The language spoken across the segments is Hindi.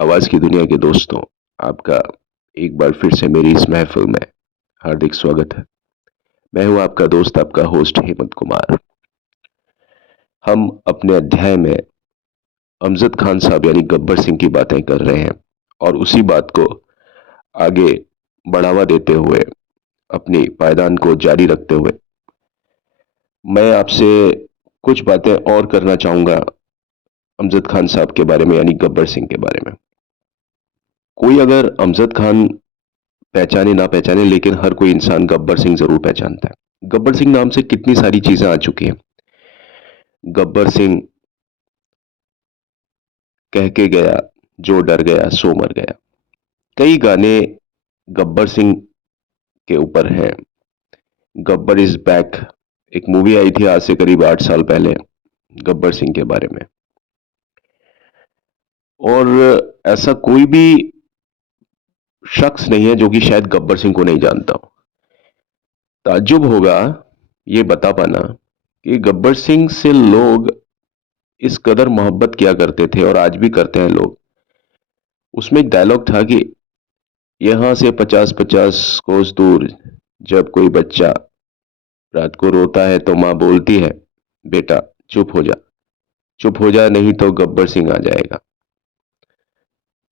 आवाज की दुनिया के दोस्तों, आपका एक बार फिर से मेरी इस महफिल में हार्दिक स्वागत है। मैं हूं आपका दोस्त, आपका होस्ट हेमंत कुमार। हम अपने अध्याय में अमजद खान साहब यानी गब्बर सिंह की बातें कर रहे हैं और उसी बात को आगे बढ़ावा देते हुए, अपनी पायदान को जारी रखते हुए मैं आपसे कुछ बातें और करना चाहूंगा अमजद खान साहब के बारे में यानी गब्बर सिंह के बारे में। कोई अगर अमजद खान पहचाने ना पहचाने, लेकिन हर कोई इंसान गब्बर सिंह जरूर पहचानता है। गब्बर सिंह नाम से कितनी सारी चीजें आ चुकी हैं। गब्बर सिंह कह के गया, जो डर गया सो मर गया। कई गाने गब्बर सिंह के ऊपर हैं। गब्बर इज बैक एक मूवी आई थी आज से करीब 8 साल पहले गब्बर सिंह के बारे में। और ऐसा कोई भी शख्स नहीं है जो कि शायद गब्बर सिंह को नहीं जानता हो। ताज्जुब होगा ये बता पाना कि गब्बर सिंह से लोग इस कदर मोहब्बत किया करते थे और आज भी करते हैं लोग। उसमें एक डायलॉग था कि यहां से 50-50 कोस दूर जब कोई बच्चा रात को रोता है तो मां बोलती है, बेटा चुप हो जा, चुप हो जा नहीं तो गब्बर सिंह आ जाएगा।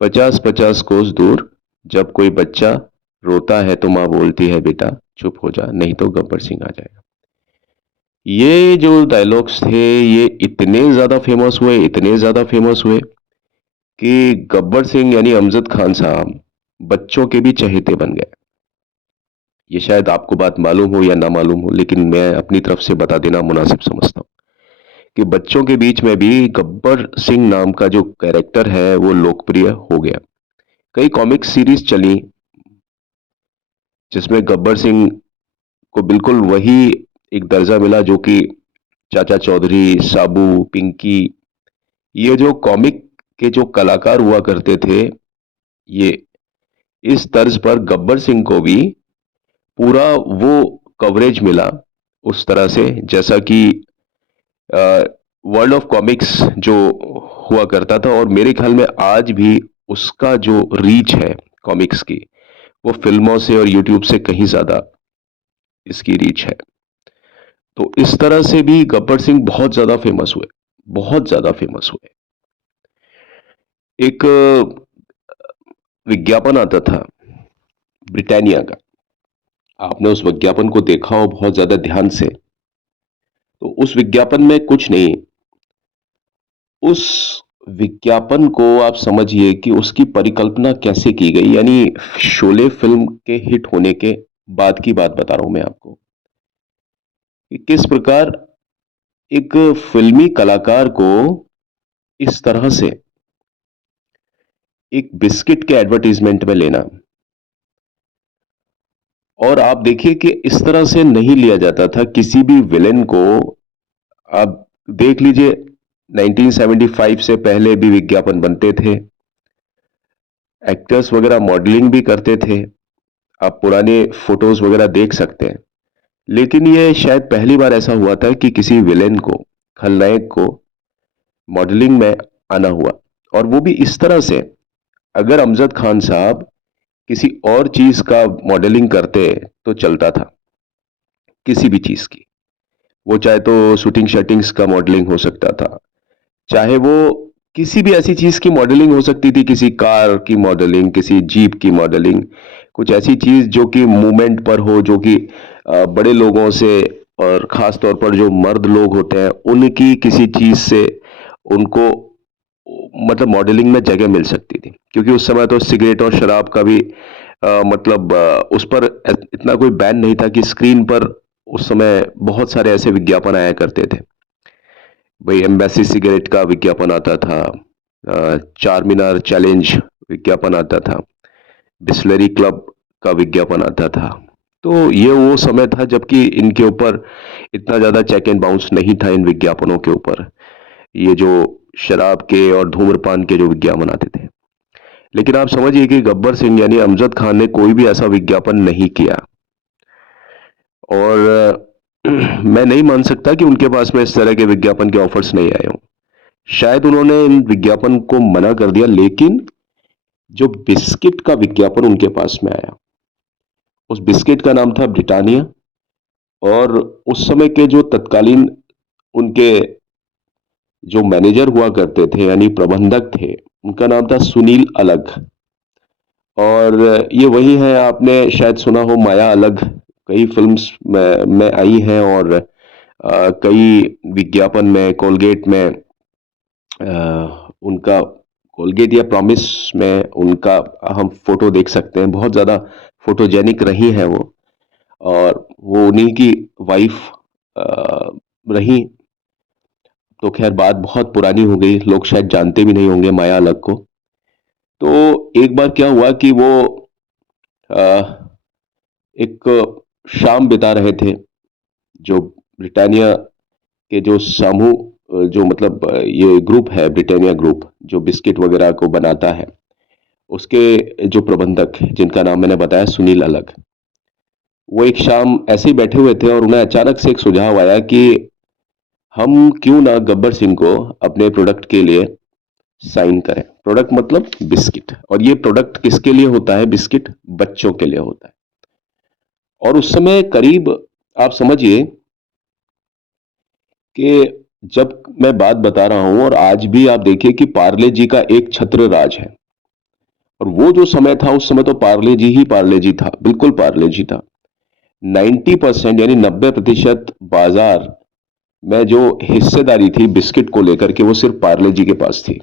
50-50 कोस दूर जब कोई बच्चा रोता है तो मां बोलती है, बेटा चुप हो जा नहीं तो गब्बर सिंह आ जाएगा। ये जो डायलॉग्स थे ये इतने ज्यादा फेमस हुए, इतने ज्यादा फेमस हुए कि गब्बर सिंह यानी अमजद खान साहब बच्चों के भी चहेते बन गए। ये शायद आपको बात मालूम हो या ना मालूम हो, लेकिन मैं अपनी तरफ से बता देना मुनासिब समझता हूं कि बच्चों के बीच में भी गब्बर सिंह नाम का जो कैरेक्टर है वो लोकप्रिय हो गया। कई कॉमिक सीरीज चली जिसमें गब्बर सिंह को बिल्कुल वही एक दर्जा मिला जो कि चाचा चौधरी, साबू, पिंकी, ये जो कॉमिक के जो कलाकार हुआ करते थे, ये इस तर्ज पर गब्बर सिंह को भी पूरा वो कवरेज मिला उस तरह से जैसा कि वर्ल्ड ऑफ कॉमिक्स जो हुआ करता था। और मेरे ख्याल में आज भी उसका जो रीच है कॉमिक्स की, वो फिल्मों से और यूट्यूब से कहीं ज्यादा इसकी रीच है। तो इस तरह से भी गब्बर सिंह बहुत ज्यादा फेमस हुए, बहुत ज्यादा फेमस हुए। एक विज्ञापन आता था ब्रिटानिया का, आपने उस विज्ञापन को देखा हो बहुत ज्यादा ध्यान से, तो उस विज्ञापन में कुछ नहीं, उस विज्ञापन को आप समझिए कि उसकी परिकल्पना कैसे की गई। यानी शोले फिल्म के हिट होने के बाद की बात बता रहा हूं मैं आपको कि किस प्रकार एक फिल्मी कलाकार को इस तरह से एक बिस्किट के एडवर्टीजमेंट में लेना। और आप देखिए कि इस तरह से नहीं लिया जाता था किसी भी विलेन को। आप देख लीजिए 1975 से पहले भी विज्ञापन बनते थे, एक्टर्स वगैरह मॉडलिंग भी करते थे, आप पुराने फोटोज वगैरह देख सकते हैं। लेकिन यह शायद पहली बार ऐसा हुआ था कि किसी विलेन को, खलनायक को मॉडलिंग में आना हुआ, और वो भी इस तरह से। अगर अमजद खान साहब किसी और चीज का मॉडलिंग करते तो चलता था, किसी भी चीज की, वो चाहे तो शूटिंग शर्टिंग्स का मॉडलिंग हो सकता था, चाहे वो किसी भी ऐसी चीज की मॉडलिंग हो सकती थी, किसी कार की मॉडलिंग, किसी जीप की मॉडलिंग, कुछ ऐसी चीज जो कि मूवमेंट पर हो, जो कि बड़े लोगों से और खास तौर पर जो मर्द लोग होते हैं उनकी किसी चीज से उनको मतलब मॉडलिंग में जगह मिल सकती थी। क्योंकि उस समय तो सिगरेट और शराब का भी उस पर इतना कोई बैन नहीं था कि स्क्रीन पर उस समय बहुत सारे ऐसे विज्ञापन आया करते थे। भाई एम्बेसी सिगरेट का विज्ञापन आता था, चार मीनार चैलेंज विज्ञापन आता था, बिस्लरी क्लब का विज्ञापन आता था। तो ये वो समय था जबकि इनके ऊपर इतना ज्यादा चेक एंड बाउंस नहीं था इन विज्ञापनों के ऊपर, ये जो शराब के और धूम्रपान के जो विज्ञापन आते थे। लेकिन आप समझिए कि गब्बर सिंह यानी अमजद खान ने कोई भी ऐसा विज्ञापन नहीं किया। और मैं नहीं मान सकता कि उनके पास में इस तरह के विज्ञापन के ऑफर्स नहीं आए हों। शायद उन्होंने इन विज्ञापन को मना कर दिया, लेकिन जो बिस्किट का विज्ञापन उनके पास में आया, उस बिस्किट का नाम था ब्रिटानिया। और उस समय के जो तत्कालीन उनके जो मैनेजर हुआ करते थे यानी प्रबंधक थे, उनका नाम था सुनील अलग। और ये वही है, आपने शायद सुना हो माया अलग, कई फिल्म्स में आई हैं। और कई विज्ञापन में कोलगेट में उनका, कोलगेट या प्रॉमिस में उनका हम फोटो देख सकते हैं। बहुत ज्यादा फोटोजेनिक रही हैं वो। और वो उन्हीं की वाइफ रही। तो खैर बात बहुत पुरानी हो गई, लोग शायद जानते भी नहीं होंगे माया अलग को। तो एक बार क्या हुआ कि वो अ, एक शाम बिता रहे थे, जो ब्रिटानिया के जो समूह, जो मतलब ये ग्रुप है ब्रिटानिया ग्रुप जो बिस्किट वगैरह को बनाता है, उसके जो प्रबंधक हैं, जिनका नाम मैंने बताया सुनील अलग, वो एक शाम ऐसे ही बैठे हुए थे और उन्हें अचानक से एक सुझाव आया कि हम क्यों ना गब्बर सिंह को अपने प्रोडक्ट के लिए साइन करें। प्रोडक्ट मतलब बिस्किट, और ये प्रोडक्ट किसके लिए होता है? बिस्किट बच्चों के लिए होता है। और उस समय करीब, आप समझिए कि जब मैं बात बता रहा हूं और आज भी आप देखिए कि पार्ले जी का एक छत्र राज है। और वो जो समय था, उस समय तो पार्ले जी ही पार्ले जी था, बिल्कुल पार्ले जी था। 90% यानी 90% बाजार में जो हिस्सेदारी थी बिस्किट को लेकर के, वो सिर्फ पार्ले जी के पास थी।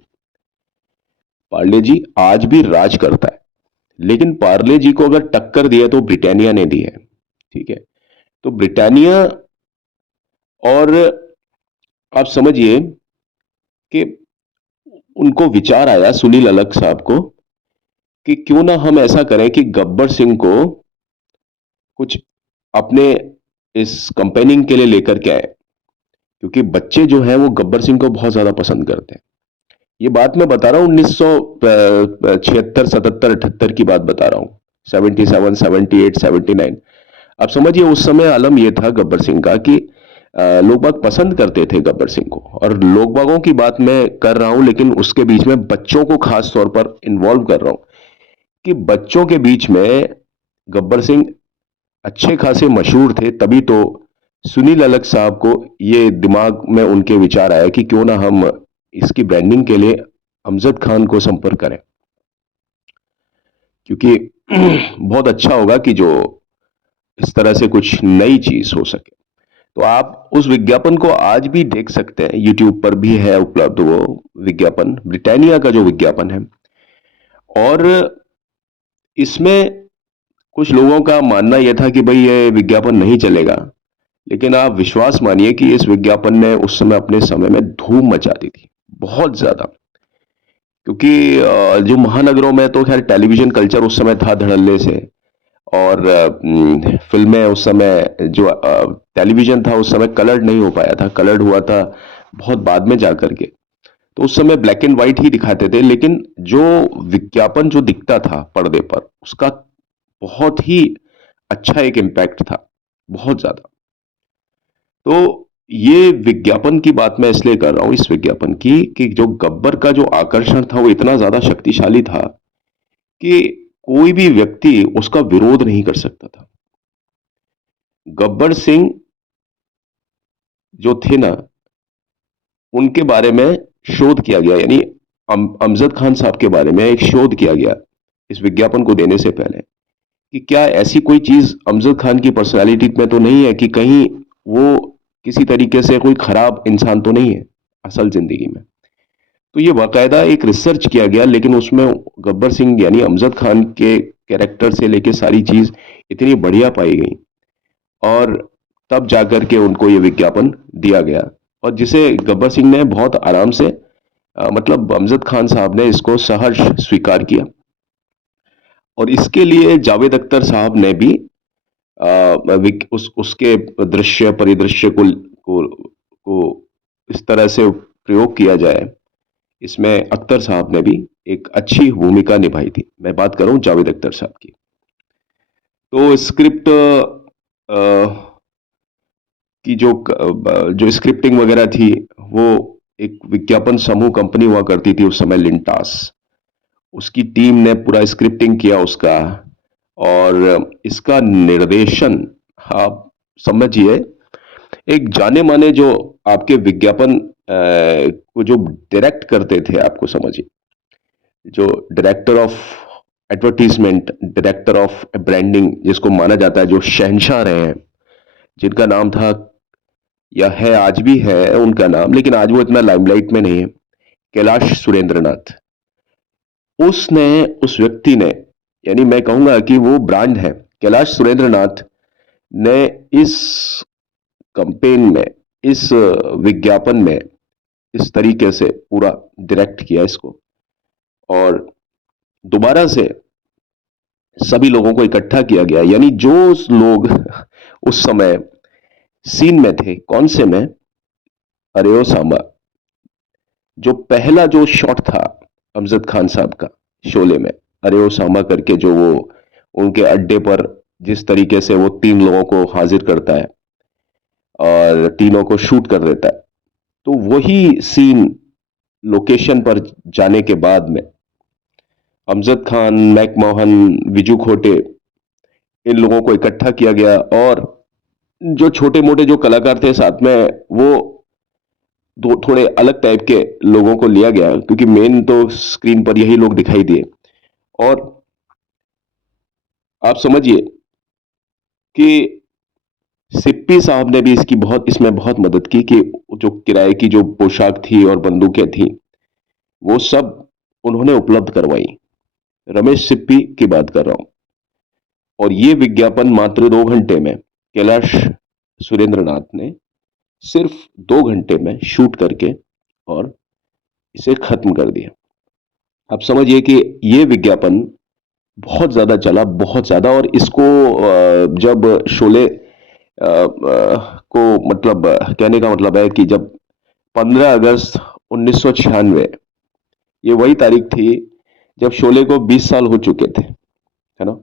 पार्ले जी आज भी राज करता है, लेकिन पार्ले जी को अगर टक्कर दी है तो ब्रिटानिया ने दी है। ठीक है। तो ब्रिटानिया, और आप समझिए कि उनको विचार आया सुनील अलग साहब को कि क्यों ना हम ऐसा करें कि गब्बर सिंह को कुछ अपने इस कंपेनिंग के लिए लेकर के आए, क्योंकि बच्चे जो हैं वो गब्बर सिंह को बहुत ज्यादा पसंद करते हैं। ये बात मैं बता रहा हूँ 1976 77 78 की बात बता रहा हूँ, 77 78 79। अब समझिए उस समय आलम यह था गब्बर सिंह का कि लोग बाग पसंद करते थे गब्बर सिंह को। और लोग बागों की बात मैं कर रहा हूं, लेकिन उसके बीच में बच्चों को खास तौर पर इन्वॉल्व कर रहा हूं कि बच्चों के बीच में गब्बर सिंह अच्छे खासे मशहूर थे। तभी तो सुनील अलग साहब को ये दिमाग में उनके विचार आया कि क्यों ना हम इसकी ब्रांडिंग के लिए अमजद खान को संपर्क करें, क्योंकि बहुत अच्छा होगा कि जो इस तरह से कुछ नई चीज हो सके। तो आप उस विज्ञापन को आज भी देख सकते हैं, यूट्यूब पर भी है उपलब्ध वो विज्ञापन, ब्रिटानिया का जो विज्ञापन है। और इसमें कुछ लोगों का मानना यह था कि भाई ये विज्ञापन नहीं चलेगा, लेकिन आप विश्वास मानिए कि इस विज्ञापन ने उस समय अपने समय में धूम मचा दी थी, बहुत ज्यादा। क्योंकि जो महानगरों में तो खैर टेलीविजन कल्चर उस समय था धड़ल्ले से। और फिल्में उस समय जो टेलीविजन था उस समय कलर्ड नहीं हो पाया था, कलर्ड हुआ था बहुत बाद में जाकर के। तो उस समय ब्लैक एंड व्हाइट ही दिखाते थे, लेकिन जो विज्ञापन जो दिखता था पर्दे पर, उसका बहुत ही अच्छा एक इम्पैक्ट था, बहुत ज्यादा। तो ये विज्ञापन की बात मैं इसलिए कर रहा हूं, इस विज्ञापन की, कि जो गब्बर का जो आकर्षण था वो इतना ज्यादा शक्तिशाली था कि कोई भी व्यक्ति उसका विरोध नहीं कर सकता था। गब्बर सिंह जो थे ना, उनके बारे में शोध किया गया, यानी अमजद खान साहब के बारे में एक शोध किया गया इस विज्ञापन को देने से पहले, कि क्या ऐसी कोई चीज अमजद खान की पर्सनालिटी में तो नहीं है कि कहीं वो किसी तरीके से कोई खराब इंसान तो नहीं है असल जिंदगी में। तो ये बाकायदा एक रिसर्च किया गया, लेकिन उसमें गब्बर सिंह यानी अमजद खान के कैरेक्टर से लेके सारी चीज इतनी बढ़िया पाई गई। और तब जाकर के उनको ये विज्ञापन दिया गया, और जिसे गब्बर सिंह ने बहुत आराम से, मतलब अमजद खान साहब ने इसको सहर्ष स्वीकार किया। और इसके लिए जावेद अख्तर साहब ने भी उसके दृश्य परिदृश्य को इस तरह से प्रयोग किया जाए, इसमें अख्तर साहब ने भी एक अच्छी भूमिका निभाई थी। मैं बात कर रहा हूं जावेद अख्तर साहब की। तो स्क्रिप्ट की जो स्क्रिप्टिंग वगैरह थी, वो एक विज्ञापन समूह कंपनी हुआ करती थी उस समय, लिंटास। उसकी टीम ने पूरा स्क्रिप्टिंग किया उसका, और इसका निर्देशन आप समझिए, एक जाने माने जो आपके विज्ञापन को जो डायरेक्ट करते थे, आपको समझिए, जो director of advertisement, director of branding जिसको माना जाता है, जो शहंशाह रहे हैं, जिनका नाम था, या है आज भी है उनका नाम, लेकिन आज वो इतना लाइमलाइट में नहीं है, कैलाश सुरेंद्रनाथ। उसने, उस व्यक्ति ने, यानी मैं कहूंगा कि वो ब्रांड है, कैलाश सुरेंद्रनाथ ने इस कंपेन में, इस विज्ञापन में इस तरीके से पूरा डायरेक्ट किया इसको, और दोबारा से सभी लोगों को इकट्ठा किया गया, यानी जो लोग उस समय सीन में थे, कौन से में, अरे ओ सांबा, जो पहला जो शॉट था अमजद खान साहब का शोले में, अरे ओ सांबा करके, जो वो उनके अड्डे पर जिस तरीके से वो तीन लोगों को हाजिर करता है और तीनों को शूट कर देता है, तो वही सीन लोकेशन पर जाने के बाद में अमजद खान, मैकमोहन, विजू खोटे, इन लोगों को इकट्ठा किया गया, और जो छोटे मोटे जो कलाकार थे साथ में, वो दो थोड़े अलग टाइप के लोगों को लिया गया, क्योंकि मेन तो स्क्रीन पर यही लोग दिखाई दिए। और आप समझिए कि सिप्पी साहब ने भी इसमें बहुत मदद की, कि जो किराए की जो पोशाक थी और बंदूकें थी, वो सब उन्होंने उपलब्ध करवाई। रमेश सिप्पी की बात कर रहा हूं। और ये विज्ञापन मात्र 2 घंटे में कैलाश सुरेंद्रनाथ ने सिर्फ 2 घंटे में शूट करके और इसे खत्म कर दिया। आप समझिए कि ये विज्ञापन बहुत ज्यादा चला, बहुत ज्यादा, और इसको जब शोले को, मतलब कहने का मतलब है कि जब 15 अगस्त 1996, ये वही तारीख थी जब शोले को 20 साल हो चुके थे, है ना,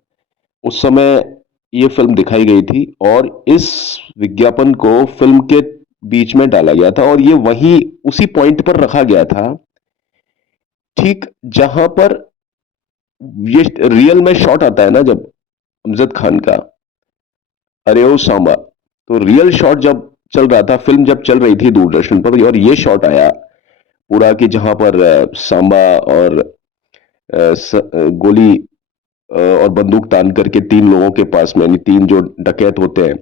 उस समय ये फिल्म दिखाई गई थी, और इस विज्ञापन को फिल्म के बीच में डाला गया था, और ये वही उसी पॉइंट पर रखा गया था, ठीक जहां पर ये रियल में शॉट आता है ना, जब अमजद खान का अरे ओ सांबा, तो रियल शॉट जब चल रहा था, फिल्म जब चल रही थी दूरदर्शन पर, और ये शॉट आया पूरा, कि जहां पर सांबा और गोली और बंदूक तान करके तीन लोगों के पास में, यानी तीन जो डकैत होते हैं,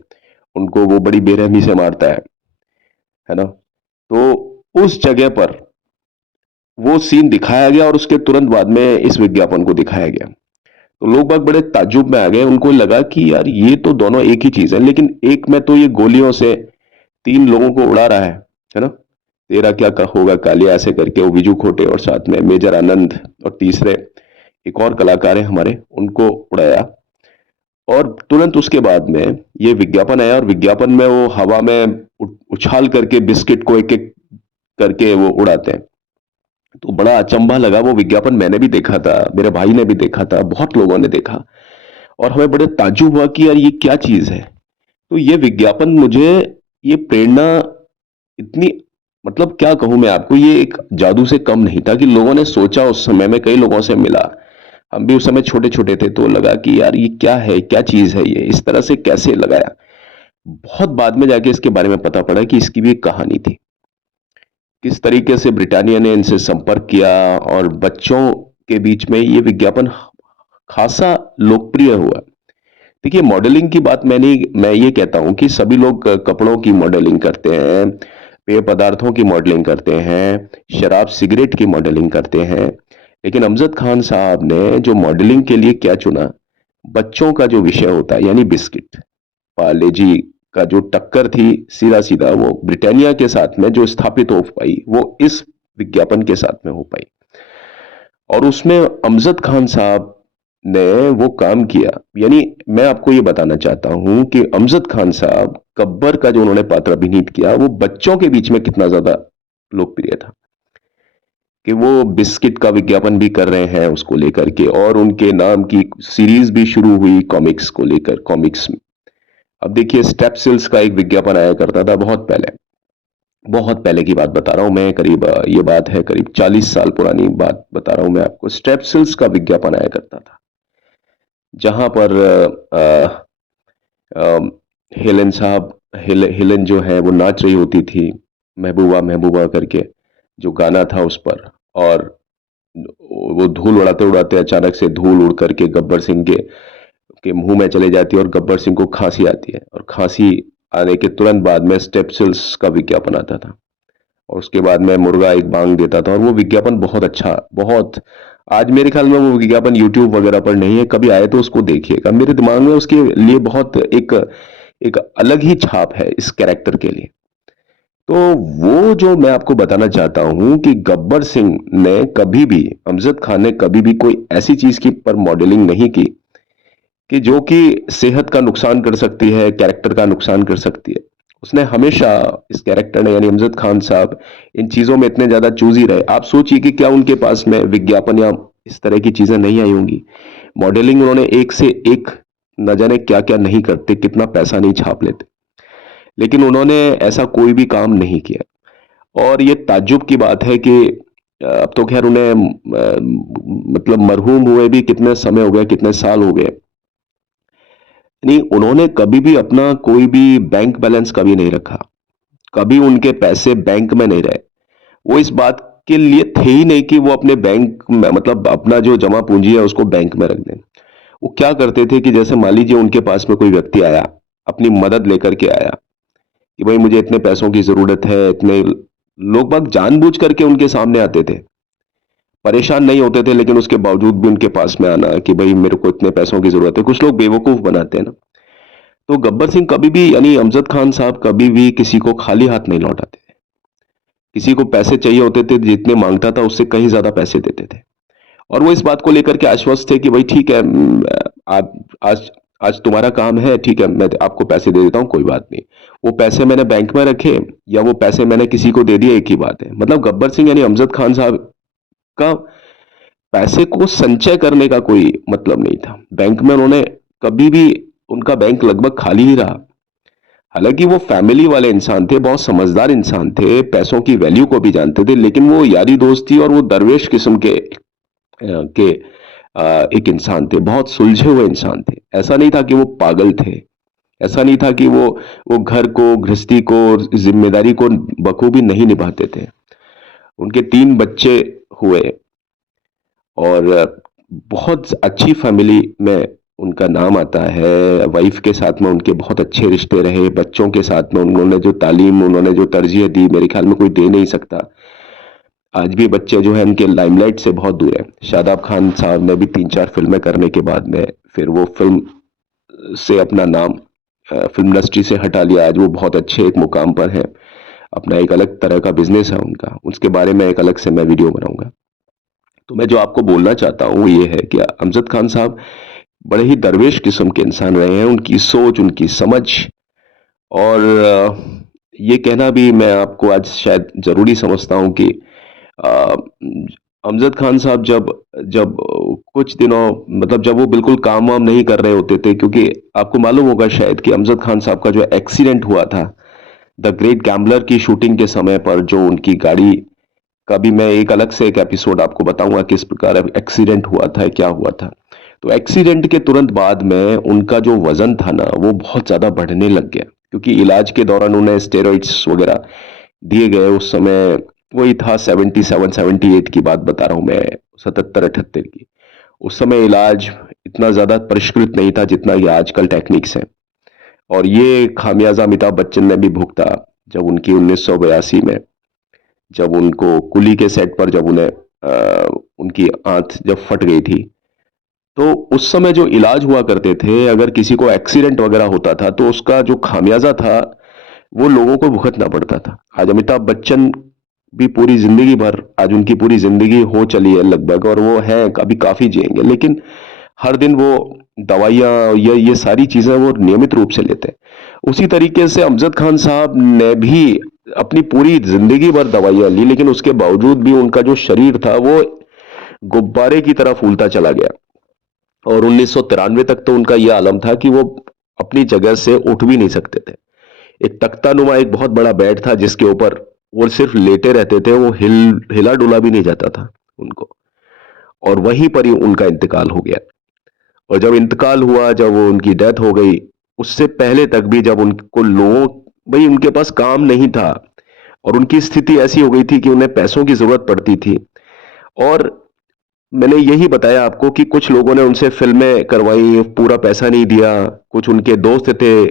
उनको वो बड़ी बेरहमी से मारता है ना, तो उस जगह पर वो सीन दिखाया गया, और उसके तुरंत बाद में इस विज्ञापन को दिखाया गया। तो लोग बाग बड़े ताज्जुब में आ गए, उनको लगा कि यार ये तो दोनों एक ही चीज है, लेकिन एक में तो ये गोलियों से तीन लोगों को उड़ा रहा है ना, तेरा क्या होगा कालिया, ऐसे करके वो विजू खोटे, और साथ में मेजर आनंद, और तीसरे एक और कलाकार है हमारे, उनको उड़ाया। और तुरंत उसके बाद में ये विज्ञापन आया, और विज्ञापन में वो हवा में उछाल करके बिस्किट को एक एक करके वो उड़ाते हैं। तो बड़ा अचंभा लगा वो विज्ञापन, मैंने भी देखा था, मेरे भाई ने भी देखा था, बहुत लोगों ने देखा, और हमें बड़े ताज्जुब हुआ कि यार ये क्या चीज है। तो ये विज्ञापन मुझे, ये प्रेरणा इतनी, मतलब क्या कहूं मैं आपको, ये एक जादू से कम नहीं था, कि लोगों ने सोचा, उस समय में कई लोगों से मिला, हम भी उस समय छोटे छोटे थे, तो लगा कि यार ये क्या है, क्या चीज है, ये इस तरह से कैसे लगाया। बहुत बाद में जाके इसके बारे में पता पड़ा कि इसकी भी एक कहानी थी, किस तरीके से ब्रिटानिया ने इनसे संपर्क किया, और बच्चों के बीच में ये विज्ञापन खासा लोकप्रिय हुआ। देखिए, मॉडलिंग की बात मैं ये कहता हूं कि सभी लोग कपड़ों की मॉडलिंग करते हैं, पेय पदार्थों की मॉडलिंग करते हैं, शराब सिगरेट की मॉडलिंग करते हैं, लेकिन अमजद खान साहब ने जो मॉडलिंग के लिए क्या चुना, बच्चों का जो विषय होता है, यानी बिस्किट, पार्ले जी का जो टक्कर थी, सीधा सीधा वो ब्रिटानिया के साथ में जो स्थापित हो पाई, वो इस विज्ञापन के साथ में हो पाई। और उसमें अमजद खान साहब ने वो काम किया, यानी मैं आपको ये बताना चाहता हूं कि अमजद खान साहब, गब्बर का जो उन्होंने पात्र अभिनीत किया, वो बच्चों के बीच में कितना ज्यादा लोकप्रिय था, कि वो बिस्किट का विज्ञापन भी कर रहे हैं उसको लेकर के, और उनके नाम की सीरीज भी शुरू हुई कॉमिक्स को लेकर, कॉमिक्स में। अब देखिए, स्टेपसिल्स का एक विज्ञापन आया करता था बहुत पहले, बहुत पहले की बात बता रहा हूं मैं, करीब ये बात है करीब 40 साल पुरानी बात बता रहा हूं मैं आपको। स्ट्रेप्सिल्स का विज्ञापन आया करता था, जहां पर अ, हेलेन साहब, हेलेन जो है वो नाच रही होती थी, महबूबा महबूबा करके जो गाना था उस पर। और वो धूल उड़ाते उड़ाते अचानक से धूल उड़ करके गब्बर सिंह के मुंह में चले जाती है और गब्बर सिंह को खांसी आती है, और खांसी आने के तुरंत बाद में स्टेप्सिल्स का विज्ञापन आता था। और उसके बाद में मुर्गा एक बांग देता था, और वो विज्ञापन बहुत अच्छा, बहुत, आज मेरे ख्याल में वो विज्ञापन यूट्यूब वगैरह पर नहीं है, कभी आए तो उसको देखिएगा। मेरे दिमाग में उसके लिए बहुत एक एक अलग ही छाप है इस कैरेक्टर के लिए। तो वो जो मैं आपको बताना चाहता हूं कि गब्बर सिंह ने कभी भी, अमजद खान ने कभी भी कोई ऐसी चीज की पर मॉडलिंग नहीं की कि जो कि सेहत का नुकसान कर सकती है, कैरेक्टर का नुकसान कर सकती है। उसने हमेशा, इस कैरेक्टर ने यानी अमजद खान साहब, इन चीजों में इतने ज्यादा चूजी रहे। आप सोचिए कि क्या उनके पास में विज्ञापन या इस तरह की चीजें नहीं आई होंगी। मॉडलिंग उन्होंने एक से एक, न जाने क्या क्या नहीं करते, कितना पैसा नहीं छाप लेते, लेकिन उन्होंने ऐसा कोई भी काम नहीं किया। और ये ताज्जुब की बात है कि अब तो खैर उन्हें मतलब मरहूम हुए भी कितने समय हो गए, कितने साल हो गए, नहीं उन्होंने कभी भी अपना कोई भी बैंक बैलेंस कभी नहीं रखा, कभी उनके पैसे बैंक में नहीं रहे। वो इस बात के लिए थे ही नहीं कि वो अपने बैंक में, मतलब अपना जो जमा पूंजी है उसको बैंक में रख दें। वो क्या करते थे कि जैसे मान लीजिए उनके पास में कोई व्यक्ति आया, अपनी मदद लेकर के आया कि भाई मुझे इतने पैसों की जरूरत है, इतने, लोग बाग जानबूझ करके उनके सामने आते थे, परेशान नहीं होते थे, लेकिन उसके बावजूद भी उनके पास में आना कि भाई मेरे को इतने पैसों की जरूरत है। कुछ लोग बेवकूफ बनाते हैं ना। तो गब्बर सिंह कभी भी, यानी अमजद खान साहब कभी भी किसी को खाली हाथ नहीं लौटाते थे। किसी को पैसे चाहिए होते थे, जितने मांगता था उससे कहीं ज्यादा पैसे देते थे। और वो इस बात को लेकर के आश्वस्त थे कि भाई ठीक है, आप आज आज तुम्हारा काम है, ठीक है मैं आपको पैसे दे देता हूं, कोई बात नहीं। वो पैसे मैंने बैंक में रखे या वो पैसे मैंने किसी को दे दिए, एक ही बात है। मतलब गब्बर सिंह यानी अमजद खान साहब का पैसे को संचय करने का कोई मतलब नहीं था। बैंक में उन्होंने कभी भी, उनका बैंक लगभग खाली ही रहा। हालांकि वो फैमिली वाले इंसान थे, बहुत समझदार इंसान थे, पैसों की वैल्यू को भी जानते थे, लेकिन वो यारी दोस्ती और वो दरवेश किस्म के एक इंसान थे, बहुत सुलझे हुए इंसान थे। ऐसा नहीं था कि वो पागल थे, ऐसा नहीं था कि वो घर को, गृहस्थी को, जिम्मेदारी को बखूबी नहीं निभाते थे। उनके 3 बच्चे हुए, और बहुत अच्छी फैमिली में उनका नाम आता है। वाइफ के साथ में उनके बहुत अच्छे रिश्ते रहे, बच्चों के साथ में उन्होंने जो तालीम, उन्होंने जो तरजीह दी, मेरे ख्याल में कोई दे नहीं सकता। आज भी बच्चे जो है उनके लाइमलाइट से बहुत दूर है। शादाब खान साहब ने भी 3-4 फिल्में करने के बाद में फिर वो फिल्म से अपना नाम, फिल्म इंडस्ट्री से हटा लिया। आज वो बहुत अच्छे एक मुकाम पर है, अपना एक अलग तरह का बिजनेस है उनका, उसके बारे में एक अलग से मैं वीडियो बनाऊंगा। तो मैं जो आपको बोलना चाहता हूँ वो ये है कि अमजद खान साहब बड़े ही दरवेश किस्म के इंसान रहे हैं। उनकी सोच, उनकी समझ, और ये कहना भी मैं आपको आज शायद जरूरी समझता हूँ कि अ, अमजद खान साहब जब जब कुछ दिनों, मतलब जब वो बिल्कुल काम वाम नहीं कर रहे होते थे, क्योंकि आपको मालूम होगा शायद कि अमजद खान साहब का जो एक्सीडेंट हुआ था द ग्रेट गैम्बलर की शूटिंग के समय पर, जो उनकी गाड़ी का भी मैं एक अलग से एक एपिसोड आपको बताऊंगा किस प्रकार एक्सीडेंट हुआ था, क्या हुआ था। तो एक्सीडेंट के तुरंत बाद में उनका जो वजन था ना वो बहुत ज्यादा बढ़ने लग गया, क्योंकि इलाज के दौरान उन्हें स्टेरॉइड्स वगैरह दिए गए। उस समय वही था 77-78 की बात बता रहा हूं मैं, 77-78 की। उस समय इलाज इतना ज्यादा परिष्कृत नहीं था जितना ये आजकल टेक्निक्स है। और ये खामियाजा अमिताभ बच्चन ने भी भुगता जब उनकी 1982 में, जब उनको कुली के सेट पर, जब उन्हें उनकी आंत जब फट गई थी। तो उस समय जो इलाज हुआ करते थे, अगर किसी को एक्सीडेंट वगैरह होता था तो उसका जो खामियाजा था वो लोगों को भुगतना पड़ता था। आज अमिताभ बच्चन भी पूरी जिंदगी भर, आज उनकी पूरी जिंदगी हो चली है लगभग, और वो है अभी काफी जिएंगे, लेकिन हर दिन वो दवाइयां, ये सारी चीजें वो नियमित रूप से लेते हैं। उसी तरीके से अमजद खान साहब ने भी अपनी पूरी जिंदगी भर दवाइयां ली, लेकिन उसके बावजूद भी उनका जो शरीर था वो गुब्बारे की तरह फूलता चला गया। और 1993 तक तो उनका यह आलम था कि वो अपनी जगह से उठ भी नहीं सकते थे। एक तख्ता नुमा एक बहुत बड़ा बेड था जिसके ऊपर वो सिर्फ लेटे रहते थे, वो हिला डुला भी नहीं जाता था उनको। और वहीं पर ही उनका इंतकाल हो गया। और जब इंतकाल हुआ, जब वो उनकी डेथ हो गई, उससे पहले तक भी जब उनको लोगों भाई उनके पास काम नहीं था और उनकी स्थिति ऐसी हो गई थी कि उन्हें पैसों की जरूरत पड़ती थी। और मैंने यही बताया आपको कि कुछ लोगों ने उनसे फिल्में करवाई, पूरा पैसा नहीं दिया। कुछ उनके दोस्त थे,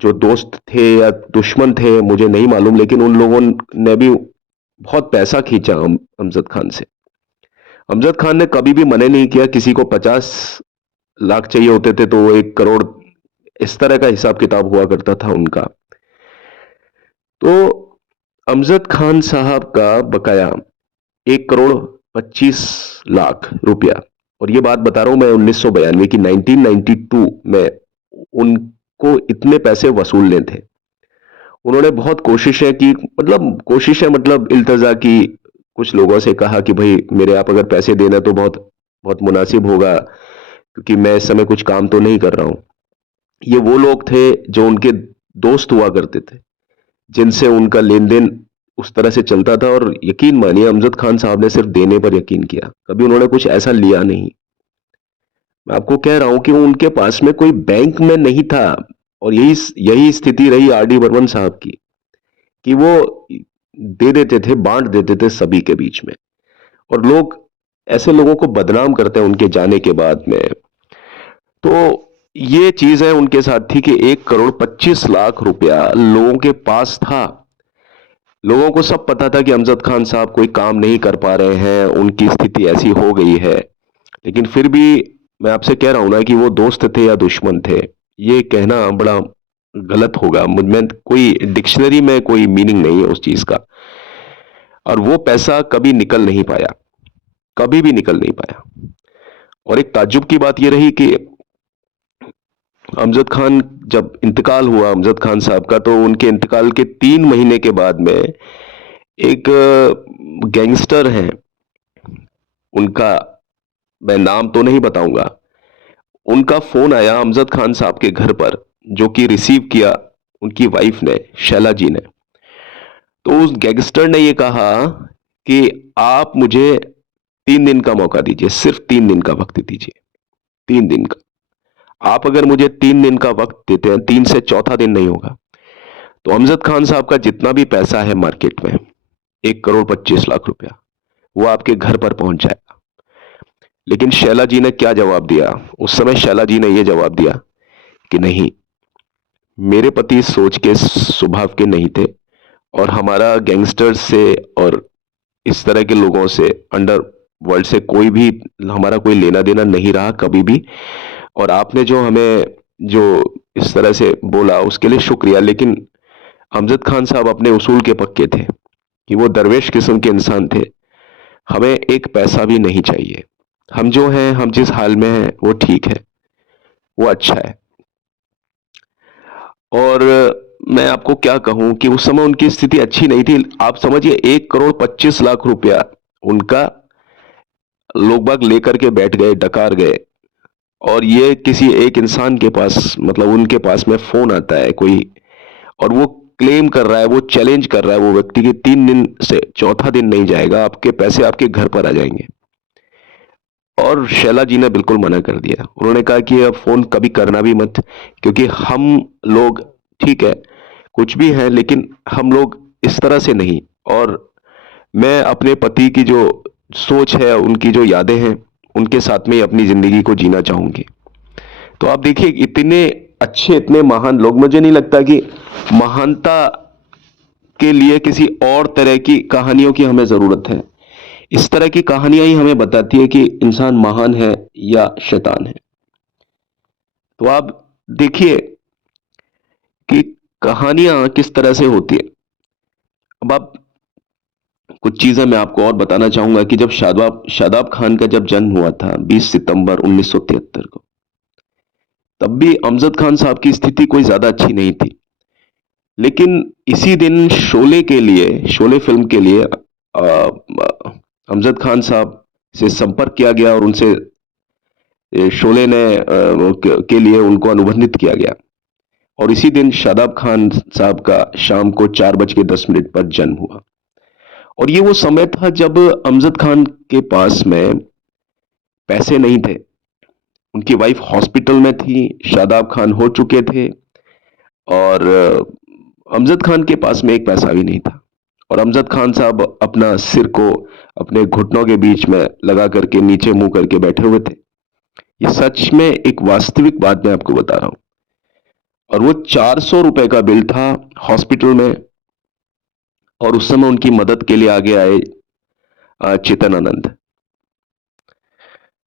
जो दोस्त थे या दुश्मन थे मुझे नहीं मालूम, लेकिन उन लोगों ने भी बहुत पैसा खींचा अमजद खान से। अमजद खान ने कभी भी मना नहीं किया। किसी को 50 लाख चाहिए होते थे तो वो 1 करोड़, इस तरह का हिसाब किताब हुआ करता था उनका। तो अमजद खान साहब का बकाया 1 करोड़ 25 लाख रुपया। और ये बात बता रहा हूं मैं 1992 की, 1992 में उनको इतने पैसे वसूलने थे। उन्होंने बहुत कोशिशें की, मतलब कोशिशें मतलब इल्तजा की। कुछ लोगों से कहा कि भाई मेरे आप अगर पैसे देना तो बहुत बहुत मुनासिब होगा, क्योंकि मैं इस समय कुछ काम तो नहीं कर रहा हूं। ये वो लोग थे जो उनके दोस्त हुआ करते थे, जिनसे उनका लेन देन उस तरह से चलता था। और यकीन मानिए अमजद खान साहब ने सिर्फ देने पर यकीन किया, कभी उन्होंने कुछ ऐसा लिया नहीं। मैं आपको कह रहा हूं कि उनके पास में कोई बैंक में नहीं था। और यही यही स्थिति रही आर डी बर्मन साहब की, कि वो दे देते थे, बांट देते थे सभी के बीच में। और लोग ऐसे लोगों को बदनाम करते हैं उनके जाने के बाद में। तो ये चीज है उनके साथ थी कि 1 करोड़ 25 लाख रुपया लोगों के पास था। लोगों को सब पता था कि अमजद खान साहब कोई काम नहीं कर पा रहे हैं, उनकी स्थिति ऐसी हो गई है। लेकिन फिर भी मैं आपसे कह रहा हूं ना कि वो दोस्त थे या दुश्मन थे, ये कहना बड़ा गलत होगा। मुझ में कोई डिक्शनरी में कोई मीनिंग नहीं है उस चीज का। और वो पैसा कभी निकल नहीं पाया, कभी भी निकल नहीं पाया। और एक ताज्जुब की बात यह रही कि अमजद खान जब इंतकाल हुआ अमजद खान साहब का, तो उनके इंतकाल के 3 महीने के बाद में एक गैंगस्टर हैं, उनका मैं नाम तो नहीं बताऊंगा, उनका फोन आया अमजद खान साहब के घर पर, जो कि रिसीव किया उनकी वाइफ ने, शैला जी ने। तो उस गैंगस्टर ने ये कहा कि आप मुझे 3 दिन का मौका दीजिए, सिर्फ 3 दिन का वक्त दीजिए, 3 दिन का। आप अगर मुझे 3 दिन का वक्त देते हैं, 3 से चौथा दिन नहीं होगा, तो अमजद खान साहब का जितना भी पैसा है मार्केट में, 1 करोड़ 25 लाख रुपया, वो आपके घर पर पहुंच जाएगा। लेकिन शैला जी ने क्या जवाब दिया उस समय? शैला जी ने यह जवाब दिया कि नहीं, मेरे पति इस सोच के स्वभाव के नहीं थे, और हमारा गैंगस्टर्स से और इस तरह के लोगों से, अंडर वर्ल्ड से कोई भी हमारा कोई लेना देना नहीं रहा कभी भी। और आपने जो हमें जो इस तरह से बोला उसके लिए शुक्रिया, लेकिन अमजद खान साहब अपने उसूल के पक्के थे कि वो दरवेश किस्म के इंसान थे। हमें एक पैसा भी नहीं चाहिए, हम जो हैं, हम जिस हाल में हैं वो ठीक है, वो अच्छा है। और मैं आपको क्या कहूं कि उस समय उनकी स्थिति अच्छी नहीं थी। आप समझिए 1 करोड़ 25 लाख रुपया उनका लोग बाग लेकर के बैठ गए, डकार गए। और ये किसी एक इंसान के पास, मतलब उनके पास में फोन आता है कोई, और वो क्लेम कर रहा है, वो चैलेंज कर रहा है वो व्यक्ति कि 3 दिन से चौथा दिन नहीं जाएगा, आपके पैसे आपके घर पर आ जाएंगे। और शैला जी ने बिल्कुल मना कर दिया। उन्होंने कहा कि अब फोन कभी करना भी मत, क्योंकि हम लोग ठीक है कुछ भी है, लेकिन हम लोग इस तरह से नहीं। और मैं अपने पति की जो सोच है, उनकी जो यादें हैं, उनके साथ में ही अपनी जिंदगी को जीना चाहूंगी। तो आप देखिए इतने अच्छे, इतने महान लोग, मुझे नहीं लगता कि महानता के लिए किसी और तरह की कहानियों की हमें जरूरत है। इस तरह की कहानियां ही हमें बताती है कि इंसान महान है या शैतान है। तो आप देखिए कि कहानियां किस तरह से होती है। अब आप कुछ चीजें मैं आपको और बताना चाहूंगा कि जब शादाब शादाब खान का जब जन्म हुआ था 20 सितंबर 1973 को, तब भी अमजद खान साहब की स्थिति कोई ज्यादा अच्छी नहीं थी। लेकिन इसी दिन शोले के लिए, शोले फिल्म के लिए अमजद खान साहब से संपर्क किया गया और उनसे शोले ने के लिए उनको अनुबंधित किया गया। और इसी दिन शादाब खान साहब का शाम को 4:10 पर जन्म हुआ। और ये वो समय था जब अमजद खान के पास में पैसे नहीं थे। उनकी वाइफ हॉस्पिटल में थी, शादाब खान हो चुके थे, और अमजद खान के पास में एक पैसा भी नहीं था। और अमजद खान साहब अपना सिर को अपने घुटनों के बीच में लगा करके नीचे मुंह करके बैठे हुए थे। ये सच में एक वास्तविक बात मैं आपको बता रहा हूं। और वो 400 रुपए का बिल था हॉस्पिटल में। और उस समय उनकी मदद के लिए आगे आए चेतन आनंद,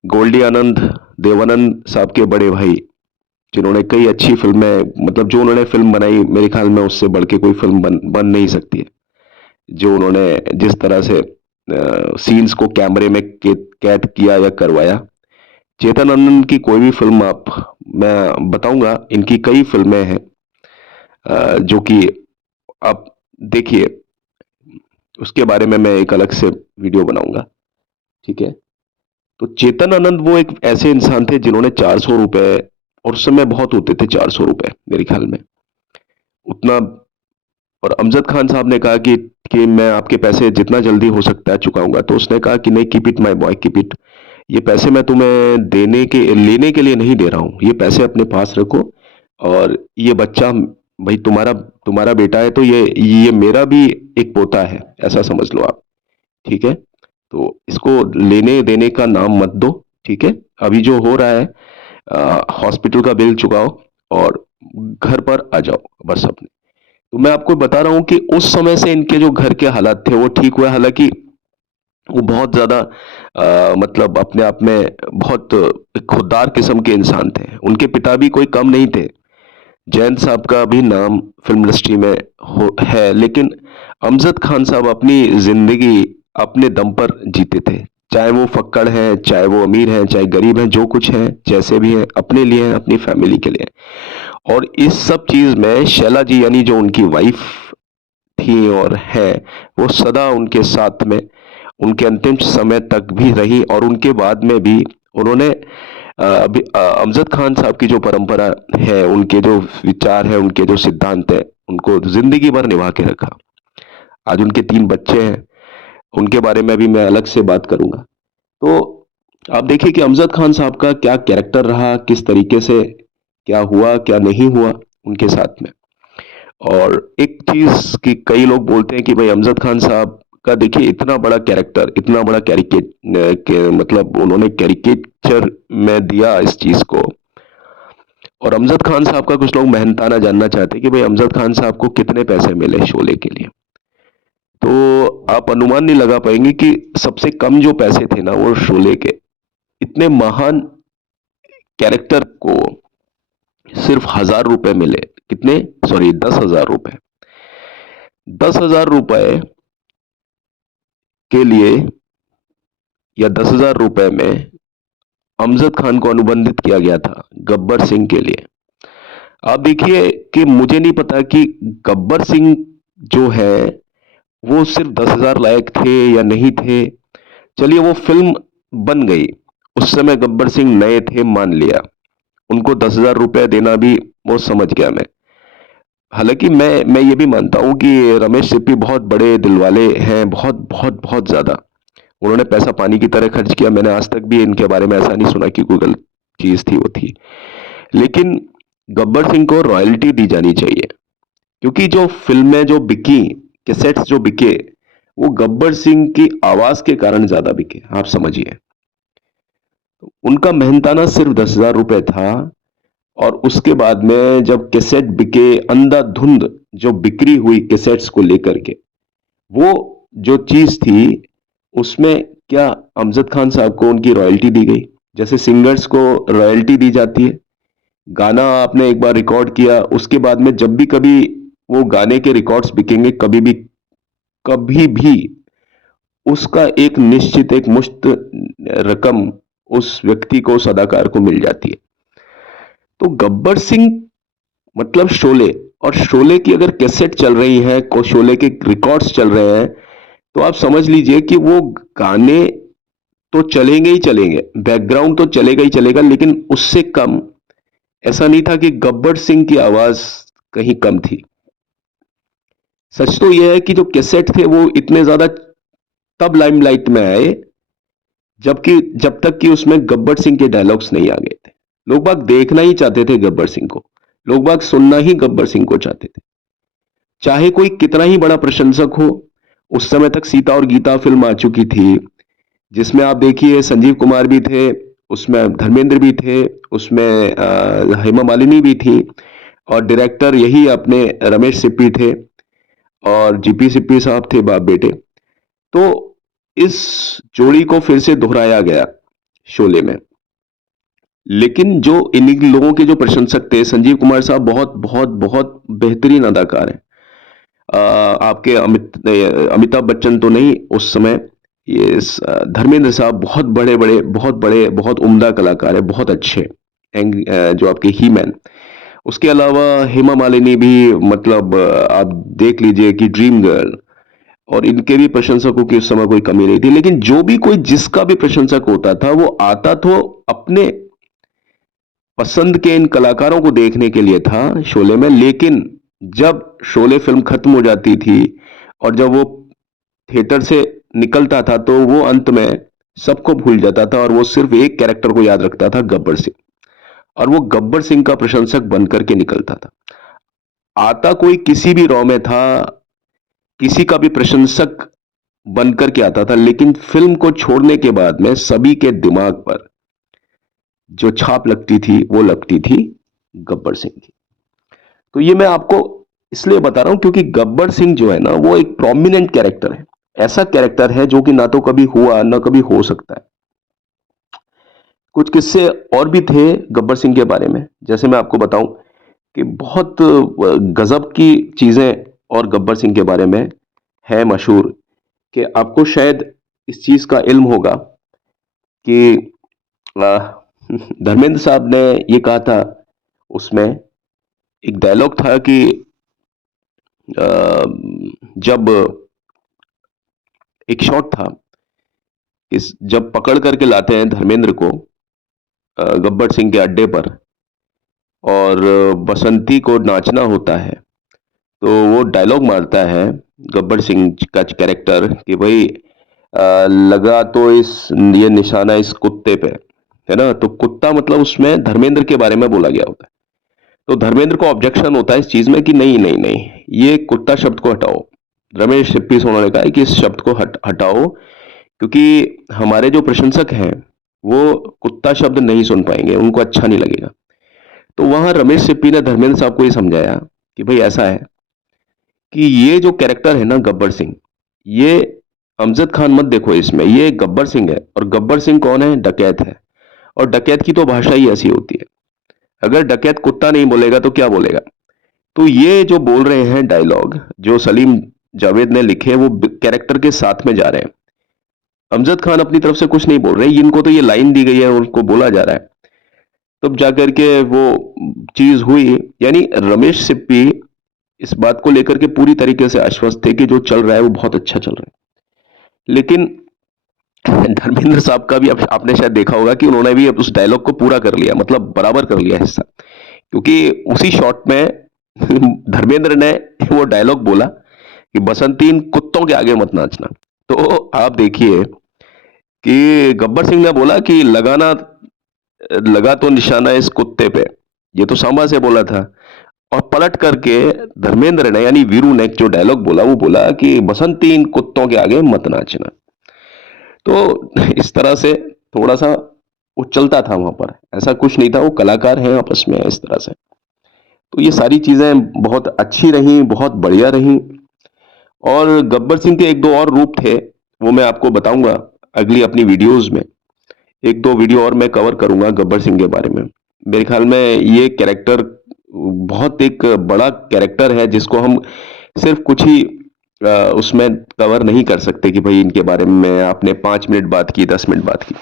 गोल्डी आनंद, देवानंद साहब के बड़े भाई, जिन्होंने कई अच्छी फिल्में, मतलब जो उन्होंने फिल्म बनाई, मेरे ख्याल में उससे बढ़ के कोई फिल्म बन नहीं सकती है। जो उन्होंने जिस तरह से सीन्स को कैमरे में कैद किया या करवाया। चेतन आनंद की कोई भी फिल्म आप, मैं बताऊंगा, इनकी कई फिल्में हैं जो कि आप देखिए, उसके बारे में मैं एक अलग से वीडियो बनाऊंगा, ठीक है। तो चेतन आनंद वो एक ऐसे इंसान थे जिन्होंने 400 रुपए, और उस समय बहुत होते थे 400 रुपए मेरे ख्याल में उतना। और अमजद खान साहब ने कहा कि मैं आपके पैसे जितना जल्दी हो सकता है चुकाऊंगा। तो उसने कहा कि नहीं, keep it my boy, keep it. ये पैसे मैं तुम्हें लेने के लिए नहीं दे रहा हूं, ये पैसे अपने पास रखो। और ये बच्चा भाई तुम्हारा तुम्हारा बेटा है, तो ये मेरा भी एक पोता है, ऐसा समझ लो आप, ठीक है। तो इसको लेने देने का नाम मत दो, ठीक है। अभी जो हो रहा है, हॉस्पिटल का बिल चुकाओ और घर पर आ जाओ बस अपने। तो मैं आपको बता रहा हूं कि उस समय से इनके जो घर के हालात थे वो ठीक हुए। हालांकि वो बहुत ज्यादा मतलब अपने आप में बहुत खुददार किस्म के इंसान थे। उनके पिता भी कोई कम नहीं थे। जयंत साहब का भी नाम फिल्म इंडस्ट्री में है, लेकिन अमजद खान साहब अपनी जिंदगी अपने दम पर जीते थे। चाहे वो फक्कड़ हैं, चाहे वो अमीर हैं, चाहे गरीब हैं, जो कुछ हैं, जैसे भी हैं, अपने लिए हैं, अपनी फैमिली के लिए। और इस सब चीज में शैला जी, यानी जो उनकी वाइफ थी और है, वो सदा उनके साथ में उनके अंतिम समय तक भी रही। और उनके बाद में भी उन्होंने अमजद खान साहब की जो परंपरा है, उनके जो विचार है, उनके जो सिद्धांत है, उनको जिंदगी भर निभा के रखा। आज उनके 3 बच्चे हैं, उनके बारे में भी मैं अलग से बात करूंगा। तो आप देखिए कि अमजद खान साहब का क्या कैरेक्टर रहा, किस तरीके से क्या हुआ क्या नहीं हुआ उनके साथ में। और एक चीज कि कई लोग बोलते हैं कि भाई अमजद खान साहब का देखिए इतना बड़ा कैरेक्टर, इतना बड़ा मतलब उन्होंने कैरिकेचर में दिया इस चीज को। और अमजद खान साहब का कुछ लोग मेहनताना जानना चाहते हैं कि भाई अमजद खान साहब को कितने पैसे मिले शोले के लिए। तो आप अनुमान नहीं लगा पाएंगे कि सबसे कम जो पैसे थे ना, वो शोले के, इतने महान कैरेक्टर को सिर्फ 1,000 रुपए मिले। कितने, सॉरी, 10,000 रुपए। 10,000 रुपए के लिए, या 10,000 रुपए में अमजद खान को अनुबंधित किया गया था गब्बर सिंह के लिए। आप देखिए कि मुझे नहीं पता कि गब्बर सिंह जो है वो सिर्फ 10,000 लायक थे या नहीं थे। चलिए, वो फिल्म बन गई, उस समय गब्बर सिंह नए थे, मान लिया। उनको 10,000 रुपए देना भी वो समझ गया मैं। हालांकि मैं ये भी मानता हूं कि रमेश सिप्पी बहुत बड़े दिल वाले हैं, बहुत बहुत बहुत ज्यादा। उन्होंने पैसा पानी की तरह खर्च किया। मैंने आज तक भी इनके बारे में ऐसा नहीं सुना कि कोई गलत चीज थी, वो थी। लेकिन गब्बर सिंह को रॉयल्टी दी जानी चाहिए, क्योंकि जो फिल्में जो बिकी, कैसेट्स जो बिके, वो गब्बर सिंह की आवाज के कारण ज्यादा बिके, आप समझिए। उनका मेहनताना सिर्फ 10,000 रुपए था। और उसके बाद में जब कैसेट बिके, अंधाधुंध जो बिक्री हुई कैसेट्स को लेकर के, वो जो चीज थी उसमें क्या अमजद खान साहब को उनकी रॉयल्टी दी गई, जैसे सिंगर्स को रॉयल्टी दी जाती है। गाना आपने एक बार रिकॉर्ड किया, उसके बाद में जब भी कभी वो गाने के रिकॉर्ड्स बिकेंगे, कभी भी उसका एक निश्चित, एक मुश्त रकम उस व्यक्ति को, उस अदाकार को मिल जाती है। तो गब्बर सिंह मतलब शोले, और शोले की अगर कैसेट चल रही है, को शोले के रिकॉर्ड्स चल रहे हैं, तो आप समझ लीजिए कि वो गाने तो चलेंगे ही चलेंगे, बैकग्राउंड तो चलेगा ही चलेगा, लेकिन उससे कम ऐसा नहीं था कि गब्बर सिंह की आवाज कहीं कम थी। सच तो यह है कि जो कैसेट थे वो इतने ज्यादा तब लाइमलाइट में आए जबकि जब तक कि उसमें गब्बर सिंह के डायलॉग्स नहीं आ गए थे। लोग बाग देखना ही चाहते थे गब्बर सिंह को, लोग बाग सुनना ही गब्बर सिंह को चाहते थे। चाहे कोई कितना ही बड़ा प्रशंसक हो, उस समय तक सीता और गीता फिल्म आ चुकी थी, जिसमें आप देखिए संजीव कुमार भी थे, उसमें धर्मेंद्र भी थे, उसमें हेमा मालिनी भी थी, और डायरेक्टर यही अपने रमेश सिप्पी थे, और जीपी सिप्पी साहब थे बाप बेटे। तो इस जोड़ी को फिर से दोहराया गया शोले में। लेकिन जो इन लोगों के जो प्रशंसक थे, संजीव कुमार साहब बहुत बहुत बहुत बेहतरीन अदाकार हैं। आपके अमिताभ बच्चन तो नहीं उस समय, ये धर्मेंद्र साहब बहुत बड़े बड़े बहुत बड़े बहुत उम्दा कलाकार है, बहुत अच्छे। जो आपके ही मैन, उसके अलावा हेमा मालिनी भी, मतलब आप देख लीजिए कि ड्रीम गर्ल, और इनके भी प्रशंसकों की उस समय कोई कमी नहीं थी। लेकिन जो भी कोई जिसका भी प्रशंसक होता था वो आता तो अपने पसंद के इन कलाकारों को देखने के लिए था शोले में। लेकिन जब शोले फिल्म खत्म हो जाती थी और जब वो थिएटर से निकलता था तो वो अंत में सबको भूल जाता था और वो सिर्फ एक कैरेक्टर को याद रखता था, गब्बर सिंह। और वो गब्बर सिंह का प्रशंसक बनकर के निकलता था। आता कोई किसी भी रॉ में था, किसी का भी प्रशंसक बनकर के आता था, लेकिन फिल्म को छोड़ने के बाद में सभी के दिमाग पर जो छाप लगती थी वो लगती थी गब्बर सिंह की। तो ये मैं आपको इसलिए बता रहा हूं क्योंकि गब्बर सिंह जो है ना वो एक प्रोमिनेंट कैरेक्टर है। ऐसा कैरेक्टर है जो कि ना तो कभी हुआ ना कभी हो सकता है। कुछ किस्से और भी थे गब्बर सिंह के बारे में, जैसे मैं आपको बताऊं कि बहुत गजब की चीजें और गब्बर सिंह के बारे में है मशहूर, कि आपको शायद इस चीज का इल्म होगा कि अ, धर्मेंद्र साहब ने ये कहा था उसमें, एक डायलॉग था कि जब एक शॉट था, इस जब पकड़ करके लाते हैं धर्मेंद्र को गब्बर सिंह के अड्डे पर, और बसंती को नाचना होता है, तो वो डायलॉग मारता है गब्बर सिंह का कैरेक्टर कि भाई लगा तो इस ये निशाना इस कुत्ते पे, है ना। तो कुत्ता मतलब उसमें धर्मेंद्र के बारे में बोला गया होता है। तो धर्मेंद्र को ऑब्जेक्शन होता है इस चीज में कि नहीं नहीं नहीं, ये कुत्ता शब्द को हटाओ। रमेश सिप्पी से उन्होंने कहा है कि इस शब्द को हटाओ, क्योंकि हमारे जो प्रशंसक हैं वो कुत्ता शब्द नहीं सुन पाएंगे, उनको अच्छा नहीं लगेगा। तो वहां रमेश सिप्पी ने धर्मेंद्र साहब को ये समझाया कि भाई ऐसा है कि ये जो कैरेक्टर है ना गब्बर सिंह, ये अमजद खान मत देखो इसमें, ये गब्बर सिंह है। और गब्बर सिंह कौन है? डकैत है। और डकैत की तो भाषा ही ऐसी होती है, अगर डकैत कुत्ता नहीं बोलेगा तो क्या बोलेगा। तो ये जो बोल रहे हैं डायलॉग जो सलीम जावेद ने लिखे, वो कैरेक्टर के साथ में जा रहे हैं। अमजद खान अपनी तरफ से कुछ नहीं बोल रहे, इनको तो ये लाइन दी गई है और उनको बोला जा रहा है। तब जाकर के वो चीज हुई। यानी रमेश सिप्पी इस बात को लेकर के पूरी तरीके से आश्वस्त थे कि जो चल रहा है वो बहुत अच्छा चल रहा है। लेकिन धर्मेंद्र साहब का भी आपने शायद देखा होगा कि उन्होंने भी उस डायलॉग को पूरा कर लिया, मतलब बराबर कर लिया हिस्सा, क्योंकि उसी शॉट में धर्मेंद्र ने वो डायलॉग बोला कि बसंती इन कुत्तों के आगे मत नाचना। तो आप देखिए कि गब्बर सिंह ने बोला कि लगाना लगा तो निशाना इस कुत्ते पे, ये तो सांबा से बोला था। और पलट करके धर्मेंद्र ने यानी वीरू ने जो डायलॉग बोला वो बोला कि बसंती इन कुत्तों के आगे मत नाचना। तो इस तरह से थोड़ा सा वो चलता था वहां पर, ऐसा कुछ नहीं था, वो कलाकार हैं आपस में इस तरह से। तो ये सारी चीजें बहुत अच्छी रही, बहुत बढ़िया रही। और गब्बर सिंह के एक दो और रूप थे, वो मैं आपको बताऊंगा अगली अपनी वीडियोस में। एक दो वीडियो और मैं कवर करूंगा गब्बर सिंह के बारे में। मेरे ख्याल में ये कैरेक्टर बहुत एक बड़ा कैरेक्टर है जिसको हम सिर्फ कुछ ही उसमें कवर नहीं कर सकते कि भाई इनके बारे में आपने 5 मिनट बात की, 10 मिनट बात की।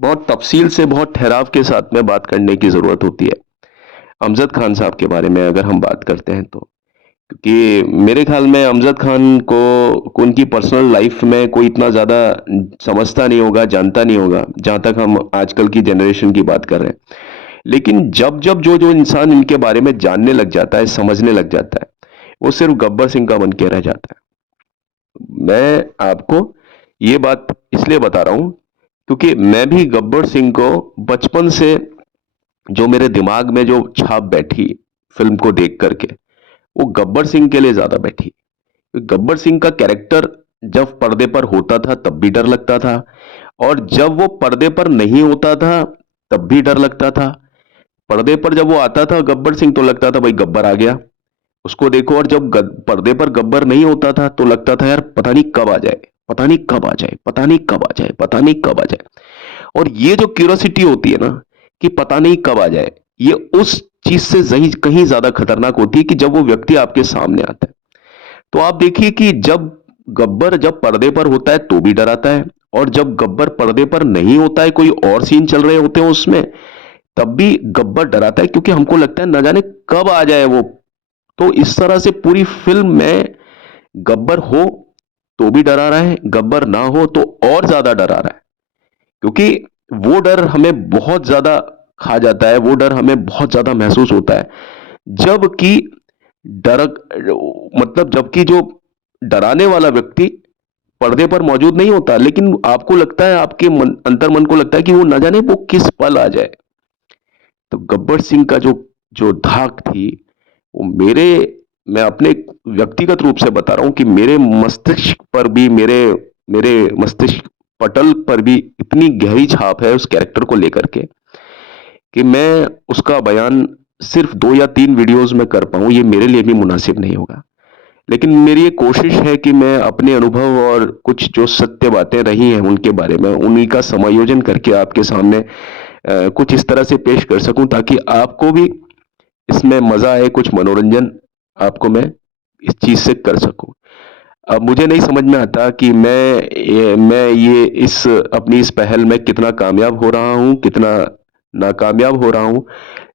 बहुत तफसील से बहुत ठहराव के साथ में बात करने की जरूरत होती है अमजद खान साहब के बारे में अगर हम बात करते हैं तो। क्योंकि मेरे ख्याल में अमजद खान को उनकी पर्सनल लाइफ में कोई इतना ज्यादा समझता नहीं होगा, जानता नहीं होगा, जहां तक हम आजकल की जनरेशन की बात कर रहे हैं। लेकिन जब जब जो जो इंसान इनके बारे में जानने लग जाता है, समझने लग जाता है, वो सिर्फ गब्बर सिंह का बन के रह जाता है। मैं आपको ये बात इसलिए बता रहा हूं क्योंकि मैं भी गब्बर सिंह को बचपन से, जो मेरे दिमाग में जो छाप बैठी फिल्म को देख करके, वो गब्बर सिंह के लिए ज्यादा बैठी। गब्बर सिंह का कैरेक्टर जब पर्दे पर होता था तब भी डर लगता था, और जब वो पर्दे पर नहीं होता था तब भी डर लगता था। पर्दे पर जब वो आता था गब्बर सिंह तो लगता था भाई गब्बर आ गया, उसको देखो। और जब पर्दे पर गब्बर नहीं होता था तो लगता था यार पता नहीं कब आ जाए, पता नहीं कब आ जाए, पता नहीं कब आ जाए, पता नहीं कब आ जाए। और ये जो क्यूरोसिटी होती है ना कि पता नहीं कब आ जाए, ये उस चीज से कहीं ज्यादा खतरनाक होती है कि जब वो व्यक्ति आपके सामने आता है। तो आप देखिए कि जब पर्दे पर होता है तो भी डराता है, और जब गब्बर पर्दे पर नहीं होता है, कोई और सीन चल रहे होते हैं उसमें, तब भी गब्बर डराता है, क्योंकि हमको लगता है न जाने कब आ जाए वो। तो इस तरह से पूरी फिल्म में गब्बर हो तो भी डरा रहा है, गब्बर ना हो तो और ज्यादा डरा रहा है, क्योंकि वो डर हमें बहुत ज्यादा खा जाता है, वो डर हमें बहुत ज्यादा महसूस होता है। जबकि डर मतलब जबकि जो डराने वाला व्यक्ति पर्दे पर मौजूद नहीं होता, लेकिन आपको लगता है, आपके अंतर मन को लगता है कि वो न जाने वो किस पल आ जाए। तो गब्बर सिंह का जो जो धाक थी, वो मैं अपने व्यक्तिगत रूप से बता रहा हूं कि मेरे मस्तिष्क पर भी, मेरे मेरे मस्तिष्क पटल पर भी इतनी गहरी छाप है उस कैरेक्टर को लेकर के कि मैं उसका बयान सिर्फ 2 या 3 वीडियोस में कर पाऊं, ये मेरे लिए भी मुनासिब नहीं होगा। लेकिन मेरी ये कोशिश है कि मैं अपने अनुभव और कुछ जो सत्य बातें रही हैं उनके बारे में, उन्हीं का समायोजन करके आपके सामने कुछ इस तरह से पेश कर सकूं ताकि आपको भी इसमें मजा आए, कुछ मनोरंजन आपको मैं इस चीज से कर सकूं। अब मुझे नहीं समझ में आता कि मैं ये इस अपनी इस पहल में कितना कामयाब हो रहा हूं, कितना नाकामयाब हो रहा हूं।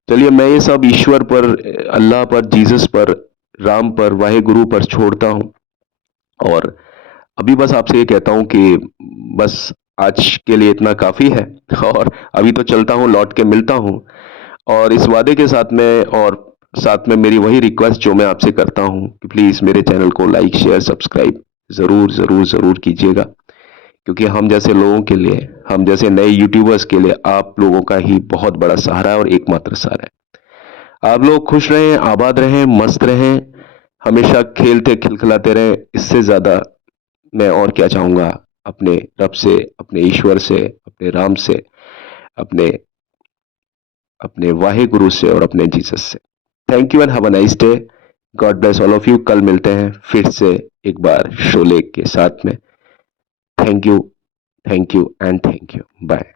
चलिए मैं ये सब ईश्वर पर, अल्लाह पर, जीसस पर, राम पर, वाहे गुरु पर छोड़ता हूं। और अभी बस आपसे ये कहता हूं कि बस आज के लिए इतना काफी है। और अभी तो चलता हूं, लौट के मिलता हूं। और इस वादे के साथ में, और साथ में मेरी वही रिक्वेस्ट जो मैं आपसे करता हूं कि प्लीज मेरे चैनल को लाइक, शेयर, सब्सक्राइब जरूर जरूर जरूर कीजिएगा, क्योंकि हम जैसे लोगों के लिए, हम जैसे नए यूट्यूबर्स के लिए आप लोगों का ही बहुत बड़ा सहारा है और एकमात्र सहारा है। आप लोग खुश रहें, आबाद रहें, मस्त रहें, हमेशा खेलते खिलखिलाते रहें। इससे ज्यादा मैं और क्या चाहूंगा अपने रब से, अपने ईश्वर से, अपने राम से, अपने अपने वाहे गुरु से और अपने जीसस से। Thank you and have a nice day. God bless all of you. कल मिलते हैं फिर से एक बार शोले के साथ में। Thank you, thank you and thank you. Bye.